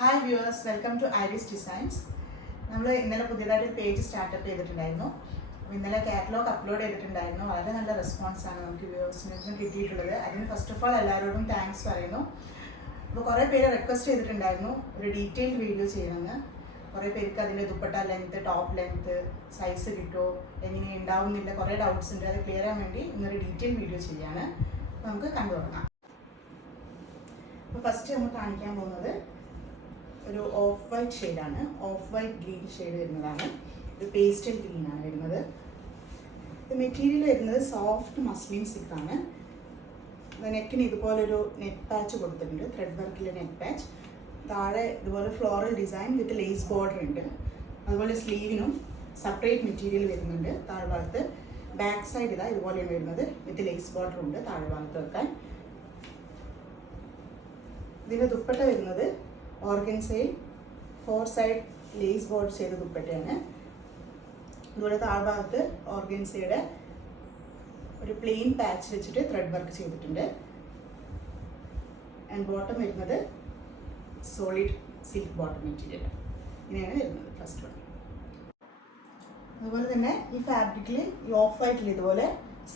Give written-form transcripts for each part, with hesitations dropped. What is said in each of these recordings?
Hi viewers, welcome to Iris designs. നമ്മൾ ഇന്നലെ പുതിയതായിട്ട് പേജ് സ്റ്റാർട്ടപ്പ് ചെയ്തിട്ടുണ്ടായിരുന്നു. ഇന്നലെ കാറ്റലോഗ് അപ്ലോഡ് ചെയ്തിട്ടുണ്ടായിരുന്നു. വളരെ നല്ല റെസ്പോൺസാണ് നമുക്ക് വ്യൂവേഴ്സിന് കിട്ടിയിട്ടുള്ളത്. അതിന് ഫസ്റ്റ് ഓഫ് ഓൾ എല്ലാവരോടും താങ്ക്സ് പറയുന്നു. അപ്പോൾ കുറേ പേര് റിക്വസ്റ്റ് ചെയ്തിട്ടുണ്ടായിരുന്നു ഒരു ഡീറ്റെയിൽഡ് വീഡിയോ ചെയ്യണമെന്ന്. കുറേ പേർക്ക് അതിൻ്റെ dupatta length, top length, size കിട്ടുമോ, എങ്ങനെ ഉണ്ടാവുന്നില്ല, കുറേ ഡൗട്ട്സ് ഉണ്ട്. അത് ക്ലിയർ ചെയ്യാൻ വേണ്ടി ഇന്നൊരു ഡീറ്റെയിൽ വീഡിയോ ചെയ്യാണ്. നമുക്ക് കണ്ടു തുടങ്ങാം. അപ്പോൾ ഫസ്റ്റ് നമ്മൾ കാണിക്കാൻ പോകുന്നത് ഒരു ഓഫ് വൈറ്റ് ഷെയ്ഡാണ്. ഓഫ് വൈറ്റ് ഗ്രീൻ ഷെയ്ഡ് വരുന്നതാണ്. ഒരു പേസ്റ്റൽ ഗ്രീനാണ് വരുന്നത്. ഇത് മെറ്റീരിയൽ വരുന്നത് സോഫ്റ്റ് മസ്ലിൻ സിൽക്കാണ്. നെക്കിന് ഇതുപോലൊരു നെറ്റ് പാച്ച് കൊടുത്തിട്ടുണ്ട്, ത്രെഡ് വർക്കിലെ നെറ്റ് പാച്ച്. താഴെ ഇതുപോലെ floral design with lace border ഉണ്ട്. അതുപോലെ സ്ലീവിനും സെപ്പറേറ്റ് മെറ്റീരിയൽ വരുന്നുണ്ട്. താഴ്ഭാഗത്ത് ബാക്ക് സൈഡ് ഇതാ ഇതുപോലെയാണ് വരുന്നത്, വിത്ത് ലേസ് ബോർഡർ ഉണ്ട് താഴ്ഭാഗത്ത് വെക്കാൻ. ഇതിൻ്റെ ദുപ്പട്ട വരുന്നത് ഓർഗൻസയിൽ 4 സൈഡ് ലേസ് ബോർഡ് ചെയ്ത ദുപ്പട്ടയാണ്. അതുപോലെ താഴ്ഭാഗത്ത് ഓർഗൻസയുടെ ഒരു പ്ലെയിൻ പാച്ച് വെച്ചിട്ട് ത്രെഡ് വർക്ക് ചെയ്തിട്ടുണ്ട്. ആൻഡ് ബോട്ടം വരുന്നത് സോളിഡ് സിൽക്ക് ബോട്ടം മെറ്റീരിയൽ. ഇങ്ങനെയാണ് വരുന്നത് ഫസ്റ്റ് വൺ. അതുപോലെ തന്നെ ഈ ഫാബ്രിക്കിൽ ഈ ഓഫ് വൈറ്റിൽ ഇതുപോലെ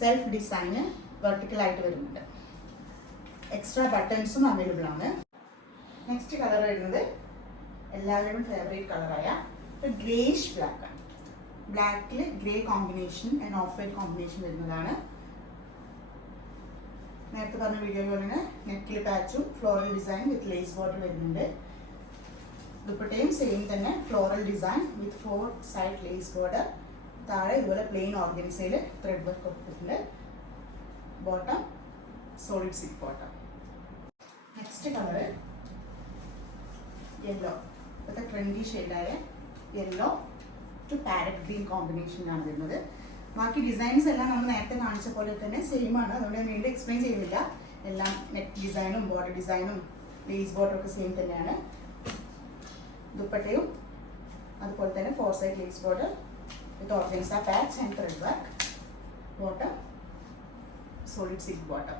സെൽഫ് ഡിസൈന് വെർട്ടിക്കലായിട്ട് വരുന്നുണ്ട്. എക്സ്ട്രാ ബട്ടൺസും അവൈലബിൾ ആണ്. നെക്സ്റ്റ് കളർ വരുന്നത് എല്ലാവരുടെയും ഫേവറേറ്റ് കളറായ ഒരു ഗ്രേഷ് ബ്ലാക്ക് ആണ്. ബ്ലാക്കിൽ grey combination and off white combination വരുന്നതാണ്. നേരത്തെ പറഞ്ഞ വീഡിയോ പോലെ തന്നെ നെക്കിൽ പാച്ചും floral design with lace border വരുന്നുണ്ട്. ദുപ്പട്ടയും സെയിം തന്നെ floral design with 4 side lace border. താഴെ ഇതുപോലെ പ്ലെയിൻ ഓർഗൻസയിൽ ത്രെഡ് വർക്ക് കൊടുത്തിട്ടുണ്ട്. Bottom solid silk bottom. Next colour yellow. ഇപ്പോഴത്തെ ട്രെൻഡി ഷെയ്ഡായ യെല്ലോ ടു പാരറ്റ് ഗ്രീൻ കോമ്പിനേഷനിലാണ് വരുന്നത്. ബാക്കി ഡിസൈൻസ് എല്ലാം നമ്മൾ നേരത്തെ കാണിച്ച പോലെ തന്നെ സെയിം ആണ്. അതുകൊണ്ട് ഞാൻ വീണ്ടും എക്സ്പ്ലെയിൻ ചെയ്യുന്നില്ല. എല്ലാം നെക്ക് ഡിസൈനും ബോർഡർ ഡിസൈനും ലേസ് ബോർഡറും ഒക്കെ സെയിം തന്നെയാണ്. ദുപ്പട്ടയും അതുപോലെ തന്നെ 4 side lace border with organza patch and thread work. Bottom solid silk bottom.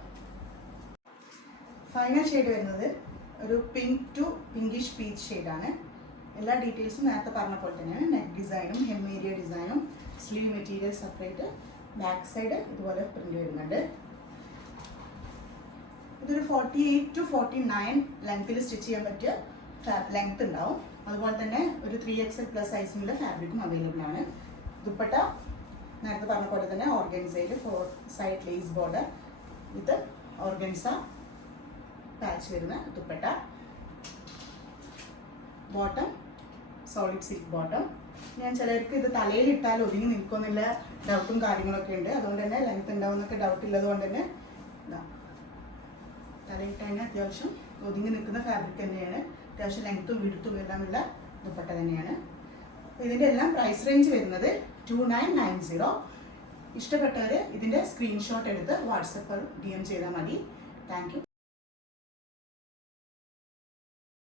Final shade വരുന്നത് ഒരു പിങ്ക് ടു പിങ്കിഷ് പീച്ച് ഷെയ്ഡാണ്. എല്ലാ ഡീറ്റെയിൽസും നേരത്തെ പറഞ്ഞ പോലെ തന്നെയാണ്. നെക്ക് ഡിസൈനും ഹെം ഏരിയ ഡിസൈനും sleeve material separate, back side ഇതുപോലെ പ്രിന്റ് വരുന്നുണ്ട്. ഇതൊരു 48 to 49 ലെങ്ത്തിൽ സ്റ്റിച്ച് ചെയ്യാൻ പറ്റിയ ലെങ്ത് ഉണ്ടാവും. അതുപോലെ തന്നെ ഒരു 3XL+ സൈസിനുള്ള ഫാബ്രിക്കും അവൈലബിൾ ആണ്. ദുപ്പട്ട നേരത്തെ പറഞ്ഞ പോലെ തന്നെ ഓർഗൻസയിൽ 4 side lace border with organza patch വരുന്ന dupatta. Bottom solid silk bottom. ഞാൻ ചിലർക്ക് ഇത് തലയിൽ ഇട്ടാൽ ഒതുങ്ങി നിൽക്കുന്നില്ല ഡൗട്ടും കാര്യങ്ങളൊക്കെ ഉണ്ട്. അതുകൊണ്ട് തന്നെ ലെങ്ത് ഉണ്ടാവുന്നൊക്കെ ഡൗട്ട് ഉള്ളത് കൊണ്ട് തന്നെ തലയിട്ട് തന്നെ അത്യാവശ്യം ഒതുങ്ങി നിൽക്കുന്ന ഫാബ്രിക് തന്നെയാണ്. അത്യാവശ്യം ലെങ്ത്തും വിടുത്തും എല്ലാം ഉള്ള ദുപ്പട്ട തന്നെയാണ്. ഇതിൻ്റെ എല്ലാം പ്രൈസ് റേഞ്ച് വരുന്നത് 2990. ഇഷ്ടപ്പെട്ടവർ ഇതിൻ്റെ സ്ക്രീൻഷോട്ട് എടുത്ത് വാട്സപ്പിൽ DM ചെയ്താൽ മതി. Thank you.